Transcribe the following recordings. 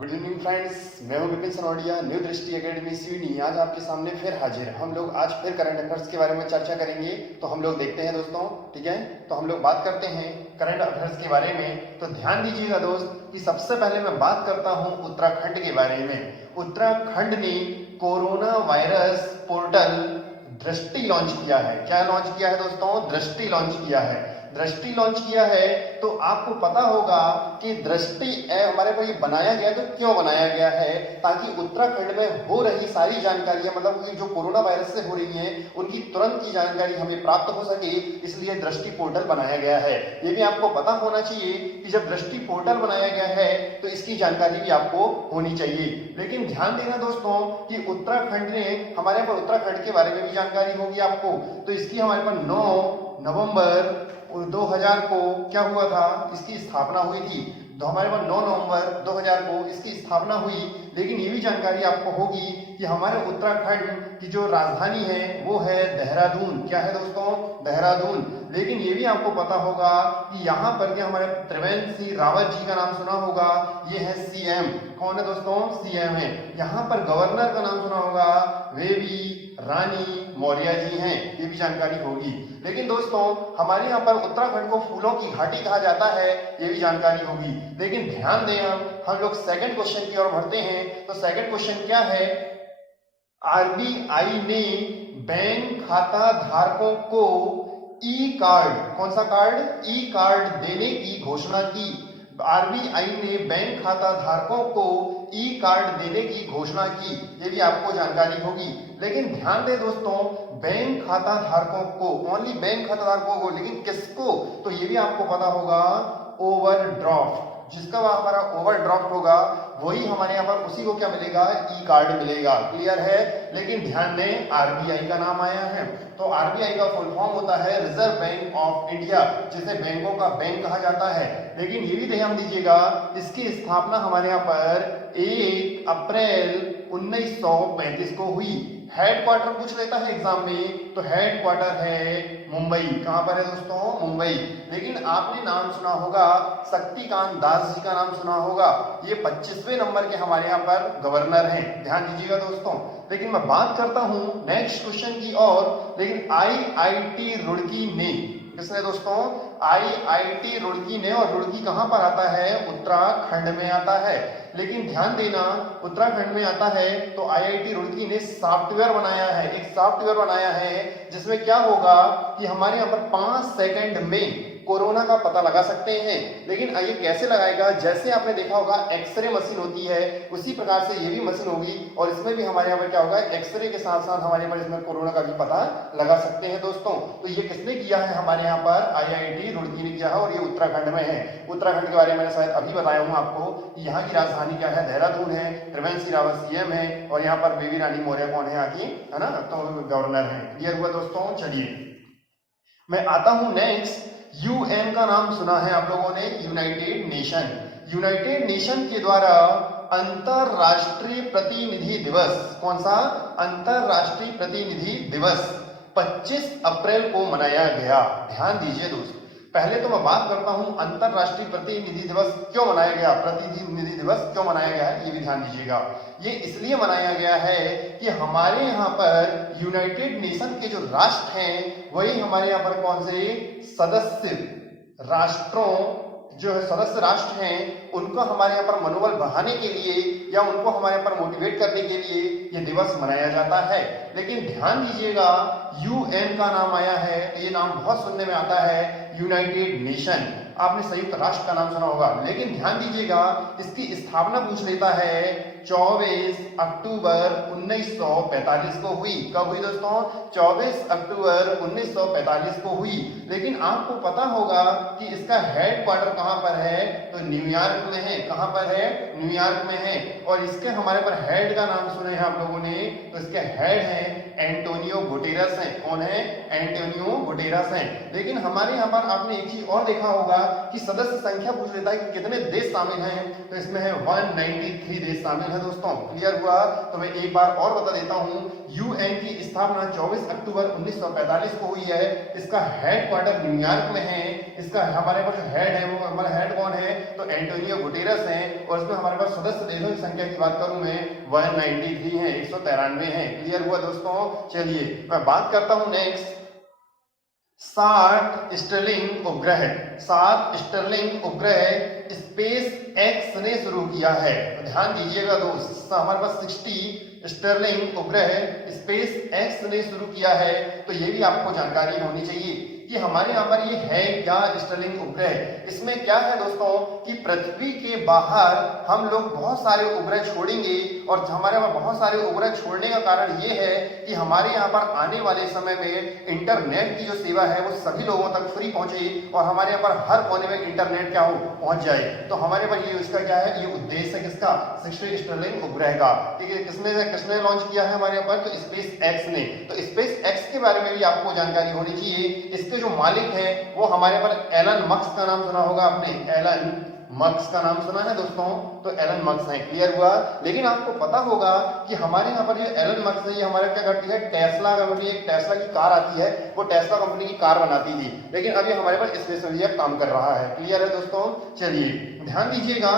Good evening friends, मैं हूं Vipin Sanodia, new दृष्टि एकेडमी सिडनी। आज आपके सामने फिर हाजिर। हम लोग आज फिर करंट अफेयर्स के बारे में चर्चा करेंगे। तो हम लोग देखते हैं दोस्तों, ठीक है। तो हम लोग बात करते हैं करंट अफेयर्स के बारे में। तो ध्यान दीजिएगा दोस्त कि सबसे पहले मैं बात करता हूं उत्तराखंड के बारे में। उत्तराखंड ने कोरोना वायरस पोर्टल दृष्टि लॉन्च किया है। क्या लॉन्च किया है दोस्तों? दृष्टि लॉन्च किया है। दृष्टि लॉन्च किया है तो आपको पता होगा कि दृष्टि ऐप हमारे पर ये बनाया गया। तो क्यों बनाया गया है? ताकि उत्तराखंड में हो रही सारी जानकारियां, मतलब कि जो कोरोना वायरस से हो रही हैं, उनकी तुरंत की जानकारी हमें प्राप्त हो सके, इसलिए दृष्टि पोर्टल बनाया गया है। ये भी आपको पता होना चाहिए कि जब दृष्टि पोर्टल बनाया गया है तो इसकी जानकारी भी आपको होनी चाहिए। लेकिन ध्यान देना दोस्तों कि उत्तराखंड ने हमारे पर उत्तराखंड के बारे में भी जानकारी होगी आपको। तो इसकी हमारे पास 9 नवंबर 2000 को क्या हुआ था? इसकी स्थापना हुई थी। तो हमारे पास 9 नवंबर 2000 को इसकी स्थापना हुई। लेकिन ये भी जानकारी आपको होगी कि हमारे उत्तराखंड की जो राजधानी है वो है देहरादून। क्या है दोस्तों? देहरादून। लेकिन ये भी आपको पता होगा कि यहाँ पर के हमारे त्रिवेंद्र सिंह रावत जी का नाम सुना होगा। ये है सीएम। कौन है दोस्तों? सीएम है। यहाँ पर गवर्नर का नाम सुना होगा, वे भी रानी मौर्य जी हैं। ये भी जानकारी होगी। लेकिन दोस्तों हमारे यहाँ पर उत्तराखंड को फूलों की घाटी कहा जाता है, ये भी जानकारी होगी। लेकिन ध्यान दें, हम लोग सेकंड क्वेश्चन की ओर बढ़ते हैं। तो सेकंड क्वेश्चन क्या है? आरबीआई ने बैंक खाता धारकों को ई कार्ड, कौन सा कार्ड? ई कार्ड देने की घोषणा की। आरबीआई ने बैंक खाता धारकों को ई कार्ड देने की घोषणा की। ये भी आपको जानकारी होगी। लेकिन ध्यान दें दोस्तों, बैंक खाता धारकों को, ओनली बैंक खाता धारकों को, लेकिन किसको? तो ये भी आपको पता होगा, ओवरड्राफ्ट। जिसका हमारा ओवरड्राफ्ट होगा वही हमारे यहाँ पर, उसी को क्या मिलेगा? ई कार्ड मिलेगा। क्लियर है? लेकिन ध्यान दें आरबीआई का नाम आया है। तो आरबीआई का फुल फॉर्म होता है रिजर्व बैंक ऑफ इंडिया, जिसे बैंकों का बैंक कहा जाता है। लेकिन ये भी ध्यान दीजिएगा, इसकी स्थापना हमारे यहाँ पर 1 अप्रैल 1935 को हुई। हेडक्वार्टर पूछ लेता है एग्जाम में, तो हेडक्वार्टर है मुंबई। कहां पर है दोस्तों? मुंबई। लेकिन आपने नाम सुना होगा, शक्तिकांत दास जी का नाम सुना होगा। ये 25वें नंबर के हमारे यहाँ पर गवर्नर हैं। ध्यान दीजिएगा दोस्तों। लेकिन मैं बात करता हूं नेक्स्ट क्वेश्चन की और। लेकिन आईआईटी रुड़की ने, किसने दोस्तों? आईआईटी रुड़की ने। और रुड़की कहां पर आता है? उत्तराखंड में आता है। लेकिन ध्यान देना, उत्तराखंड में आता है तो आईआईटी रुड़की ने सॉफ्टवेयर बनाया है। एक सॉफ्टवेयर बनाया है जिसमें क्या होगा कि हमारे यहाँ पर 5 सेकंड में कोरोना का पता लगा सकते हैं। लेकिन ये कैसे लगाएगा? जैसे आपने देखा होगा एक्सरे मशीन होती है, उसी प्रकार से ये भी मशीन होगी। और इसमें भी हमारे यहाँ पर क्या होगा? एक्सरे के साथ साथ हमारे यहाँ पर इसमें कोरोना का भी पता लगा सकते हैं दोस्तों। तो ये किसने किया है? हमारे यहाँ पर आईआईटी रुड़की ने किया है। और ये उत्तराखंड में है। उत्तराखंड के बारे में मैंने शायद अभी बताया हूँ आपको कि यहाँ की राजधानी क्या है? देहरादून है। त्रिवेंद्र सिंह रावत सीएम है। और यहाँ पर बेबी रानी मौर्य कौन है? आगे है ना, तो गवर्नर है। क्लियर हुआ दोस्तों? चलिए मैं आता हूं नेक्स्ट। यूएन का नाम सुना है आप लोगों ने, यूनाइटेड नेशन। यूनाइटेड नेशन के द्वारा अंतरराष्ट्रीय प्रतिनिधि दिवस, कौन सा? अंतरराष्ट्रीय प्रतिनिधि दिवस 25 अप्रैल को मनाया गया। ध्यान दीजिए दोस्त, पहले तो मैं बात करता हूं अंतरराष्ट्रीय प्रतिनिधि दिवस क्यों मनाया गया, प्रतिनिधि दिवस क्यों मनाया गया है, ये भी ध्यान दीजिएगा। ये इसलिए मनाया गया है कि हमारे यहाँ पर यूनाइटेड नेशन के जो राष्ट्र हैं वही हमारे यहाँ पर कौन से सदस्य राष्ट्रों, जो है सदस्य राष्ट्र हैं, उनको हमारे यहाँ पर मनोबल बढ़ाने के लिए या उनको हमारे यहाँ पर मोटिवेट करने के लिए ये दिवस मनाया जाता है। लेकिन ध्यान दीजिएगा, यूएन का नाम आया है, ये नाम बहुत सुनने में आता है, यूनाइटेड नेशन। आपने संयुक्त राष्ट्र का नाम सुना होगा। लेकिन ध्यान दीजिएगा, इसकी स्थापना पूछ लेता है 24 अक्टूबर 1945 को हुई। कब हुई दोस्तों? 24 अक्टूबर 1945 को हुई। लेकिन आपको पता होगा कि इसका हेडक्वार्टर कहां पर है? तो न्यूयॉर्क में है। कहां पर है? न्यूयॉर्क में है। और इसके हमारे पर हेड का नाम सुने हैं आप लोगों ने, तो इसके हेड हैं एंटोनियो गुटेरस हैं। कौन है? एंटोनियो गुटेरस हैं। लेकिन हमारे यहाँ पर आपने एक चीज और देखा होगा कि सदस्य संख्या पूछ लेता है कि कितने देश शामिल हैं, तो इसमें है 193 देश शामिल है दोस्तों। क्लियर हुआ? तो मैं एक बार और बता देता हूँ, यूएन की स्थापना 24 अक्टूबर 1945 को हुई है। इसका हेडक्वार्टर न्यूयॉर्क में है। इसका हमारे पास जो हेड है वो हमारा हेड कौन है? तो एंटोनियो गुटेरस हैं। और इसमें हमारे पास सदस्य देशों की संख्या की बात करूं मैं 193 है, 193 है। क्लियर हुआ दोस्तों? चलिए मैं बात करता हूं नेक्स्ट। 60 स्टर्लिंग उपग्रह, 7 स्टर्लिंग उपग्रह स्पेस एक्स ने शुरू किया है। तो ध्यान दीजिएगा दोस्त, हमारे पास 60 स्टर्लिंग उपग्रह स्पेस एक्स ने शुरू किया है। तो ये भी आपको जानकारी होनी चाहिए कि हमारे यहाँ पर ये है क्या स्टर्लिंग उपग्रह। इसमें क्या है दोस्तों कि पृथ्वी के बाहर हम लोग बहुत सारे उपग्रह छोड़ेंगे, और हमारे यहाँ बहुत सारे उपग्रह छोड़ने का कारण ये है कि हमारे यहाँ पर आने वाले समय में इंटरनेट की जो सेवा है वो सभी लोगों तक फ्री पहुंचे, और हमारे यहाँ पर हर कोने में इंटरनेट क्या हो पहुंच जाए। तो हमारे पास ये इसका क्या है, ये उद्देश्य है किसका? 60 स्टर्लिंग उपग्रह का। ठीक है, किसने लॉन्च किया है हमारे यहाँ पर? तो स्पेस एक्स ने। तो स्पेस एक्स के बारे में भी आपको जानकारी होनी चाहिए। इसके जो मालिक हैं वो हमारे पर एलन मस्क का नाम सुना होगा आपने, एलन मस्क का नाम सुना है दोस्तों? तो एलन मस्क है। क्लियर हुआ? लेकिन आपको पता होगा कि हमारे यहाँ पर ये एलन मस्क है, ये हमारे क्या करती है? टेस्ला कंपनी, एक टेस्ला की कार आती है, वो टेस्ला कंपनी की कार बनाती थी, लेकिन अब ये हमारे पास स्पेस में काम कर रहा है। क्लियर है दोस्तों? चलिए ध्यान दीजिएगा।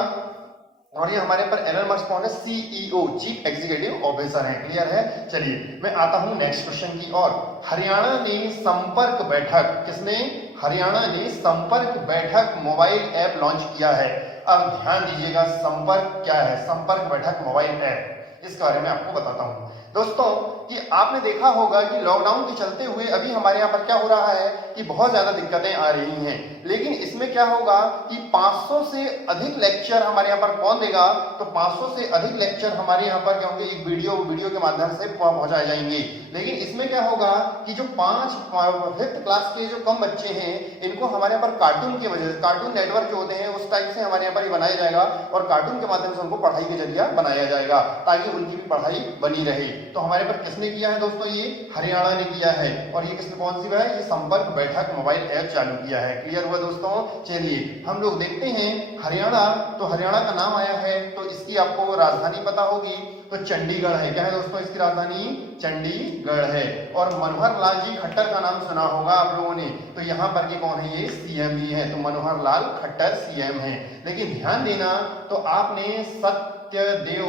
और ये हमारे पर एलन मस्क कौन है? सीईओ, चीफ एग्जीक्यूटिव ऑफिसर हैं। क्लियर है? चलिए मैं आता हूं नेक्स्ट क्वेश्चन की ओर। हरियाणा ने संपर्क बैठक, किसने? हरियाणा ने संपर्क बैठक मोबाइल ऐप लॉन्च किया है। अब ध्यान दीजिएगा, संपर्क क्या है? संपर्क बैठक मोबाइल ऐप, इसके बारे में आपको बताता हूं दोस्तों कि आपने देखा होगा कि लॉकडाउन के चलते हुए अभी हमारे यहाँ पर क्या हो रहा है कि बहुत ज्यादा दिक्कतें आ रही हैं। लेकिन इसमें क्या होगा कि 500 से अधिक लेक्चर हमारे यहाँ पर कौन देगा? तो 500 से अधिक लेक्चर हमारे यहाँ पर क्या होंगे? एक वीडियो के माध्यम से पहुंचाए जाएंगे। लेकिन इसमें क्या होगा कि जो 5th क्लास के जो कम बच्चे हैं, इनको हमारे यहाँ पर कार्टून की वजह से, कार्टून नेटवर्क जो होते हैं उस टाइप से हमारे यहाँ पर बनाया जाएगा, और कार्टून के माध्यम से उनको पढ़ाई के जरिया बनाया जाएगा ताकि उनकी भी पढ़ाई बनी रहे। तो हमारे पर किसने किया है दोस्तों? ये हरियाणा ने किया है। और ये किसने, कौन सी है? ये संपर्क बैठक मोबाइल ऐप चालू किया है। क्लियर हुआ दोस्तों? चलिए हम लोग देखते हैं हरियाणा। तो हरियाणा का नाम आया है, तो इसकी आपको राजधानी पता होगी, तो चंडीगढ़ है। क्या है दोस्तों इसकी राजधानी? चंडीगढ़ है। और मनोहर लाल जी खट्टर का नाम सुना होगा आप लोगों ने, तो यहाँ पर के कौन है? ये सीएम ही है। तो मनोहर लाल खट्टर सीएम है। लेकिन ध्यान देना, तो आपने सत्यदेव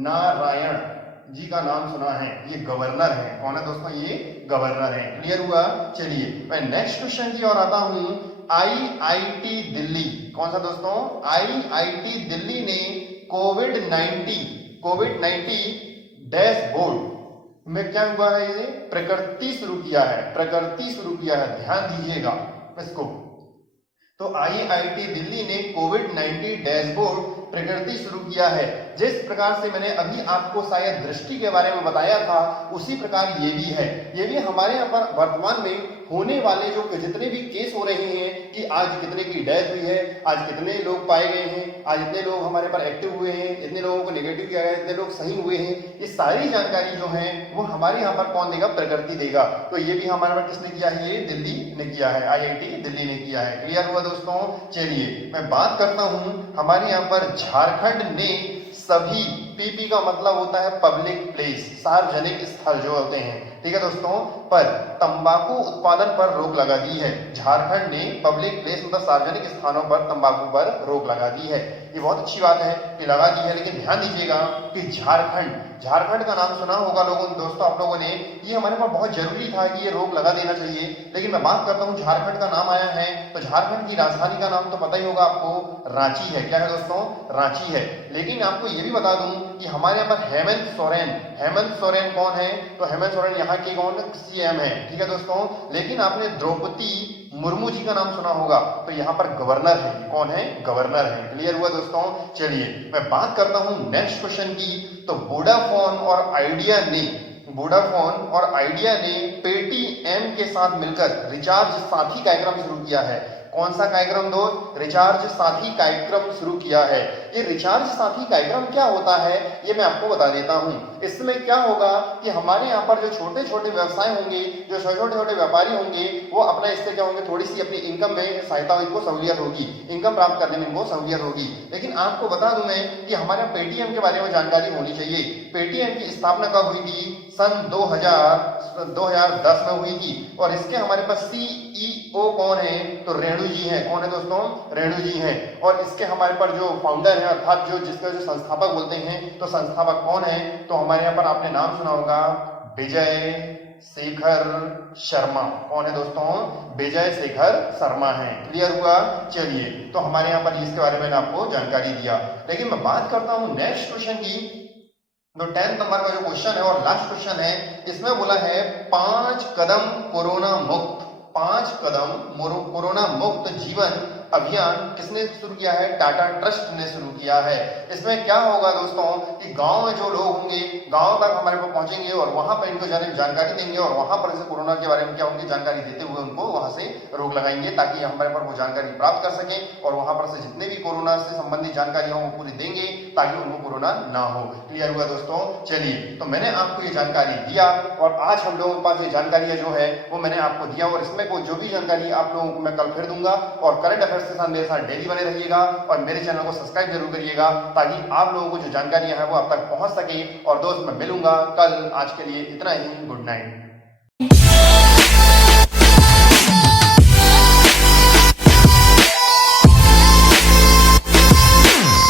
नारायण जी का नाम सुना है, ये गवर्नर है। कौन है दोस्तों? ये गवर्नर है। क्लियर हुआ? चलिए मैं नेक्स्ट क्वेश्चन की ओर आता हूं। आईआईटी दिल्ली, कौन सा दोस्तों? आईआईटी दिल्ली ने कोविड-19 डैशबोर्ड में क्या हुआ है? ये प्रकृति शुरू किया है, प्रकृति शुरू किया है। ध्यान दीजिएगा इसको। तो आईआईटी दिल्ली ने कोविड-19 डैशबोर्ड प्रकृति शुरू किया है। जिस प्रकार से मैंने अभी आपको शायद दृष्टि के बारे में बताया था, उसी प्रकार ये भी है। ये भी हमारे यहाँ पर वर्तमान में होने वाले जो जितने भी केस हो रहे हैं कि आज कितने की डेथ हुई है, आज कितने लोग पाए गए हैं, आज इतने लोग हमारे पर एक्टिव हुए हैं, इतने लोगों को नेगेटिव किया गया, इतने लोग सही हुए हैं, ये सारी जानकारी जो है वो हमारे यहाँ पर कौन देगा? प्रकृति देगा। तो ये भी हमारे पर किसने किया है? ये दिल्ली ने किया है, आईआईटी दिल्ली ने किया है। क्लियर हुआ दोस्तों? चलिए मैं बात करता हूं, हमारे यहाँ पर झारखंड ने सभी, पीपी का मतलब होता है पब्लिक प्लेस, सार्वजनिक स्थल जो होते हैं, ठीक है दोस्तों, पर तंबाकू उत्पादन पर रोक लगा दी है। झारखंड ने पब्लिक प्लेस मतलब सार्वजनिक स्थानों पर तंबाकू पर रोक लगा दी है। ये बहुत अच्छी बात है कि लगा दी है। लेकिन ध्यान दीजिएगा कि झारखंड का नाम सुना होगा लोगों दोस्तों आप लोगों ने, ये हमारे पास बहुत जरूरी था कि ये रोक लगा देना चाहिए। लेकिन मैं बात करता हूँ, झारखंड का नाम आया है, तो झारखंड की राजधानी का नाम तो पता ही होगा आपको, रांची है। क्या है दोस्तों? रांची है। लेकिन आपको ये भी बता दूं कि हमारे यहाँ पर हेमंत सोरेन कौन है? तो हेमंत सोरेन यहाँ के कौन? सीएम है। ठीक है दोस्तों। लेकिन आपने द्रौपदी मुर्मू जी का नाम सुना होगा, तो यहाँ पर गवर्नर है। कौन है? गवर्नर है। क्लियर हुआ दोस्तों? चलिए मैं बात करता हूँ नेक्स्ट क्वेश्चन की। तो वोडाफोन और आइडिया ने पेटीएम के साथ मिलकर रिचार्ज साथी कार्यक्रम शुरू किया है। कौन सा कार्यक्रम दोस्त? रिचार्ज साथी कार्यक्रम शुरू किया है। ये रिचार्ज साथी कार्यक्रम क्या होता है ये मैं आपको बता देता हूं। इसमें क्या होगा कि हमारे यहाँ पर जो छोटे छोटे व्यवसाय होंगे, जो छोटे छोटे व्यापारी होंगे, वो अपना इससे क्या होंगे, थोड़ी सी अपनी इनकम में सहायता, इनको सहूलियत होगी, इनकम प्राप्त करने में इनको सहूलियत होगी। लेकिन आपको बता दूं मैं कि हमारे पेटीएम के बारे में जानकारी होनी चाहिए। पेटीएम की स्थापना कब हुई थी? सन 2010 में हुई थी। और इसके हमारे पास सीईओ कौन है? तो रेणु जी हैं। कौन है दोस्तों? रेणु जी हैं। और इसके हमारे पर जो फाउंडर है, अर्थात जो जिसके जो संस्थापक बोलते हैं, तो संस्थापक कौन है? तो हमारे यहाँ पर आपने नाम सुना होगा, विजय शेखर शर्मा। कौन है दोस्तों? विजय शेखर शर्मा है। क्लियर हुआ? चलिए, तो हमारे यहाँ पर इसके बारे में आपको जानकारी दिया। लेकिन मैं बात करता हूं नेक्स्ट क्वेश्चन की। तो 10th नंबर का जो क्वेश्चन है और लास्ट क्वेश्चन है, इसमें बोला है 5 कदम कोरोना मुक्त, 5 कदम कोरोना मुक्त जीवन अभियान किसने शुरू किया है? टाटा ट्रस्ट ने शुरू किया है। इसमें क्या होगा दोस्तों कि गांव में जो लोग होंगे, गांव तक हमारे पास पहुंचेंगे और वहां पर इनको जानकारी देंगे और वहां पर कोरोना के बारे में क्या होंगे, जानकारी देते हुए उनको वहां से रोक लगाएंगे, ताकि हमारे पर वो जानकारी प्राप्त कर सकें और वहां पर से जितने भी कोरोना से संबंधित जानकारी हो वो पूरी देंगे, ताकि उनको कोरोना ना हो। क्लियर हुआ दोस्तों? चलिए, तो मैंने आपको ये जानकारी दिया और आज हम लोगों के पास ये जानकारियां जो है वो मैंने आपको दिया, और इसमें को जो भी जानकारी आप लोगों को मैं कल फिर दूंगा। और करंट अफेयर्स के साथ मेरे साथ डेली बने रहिएगा और मेरे चैनल को सब्सक्राइब जरूर करिएगा, ताकि आप लोगों को जो जानकारियां हैं वो आप तक पहुंच सके। और दोस्त, मैं मिलूंगा कल। आज के लिए इतना ही। Good night.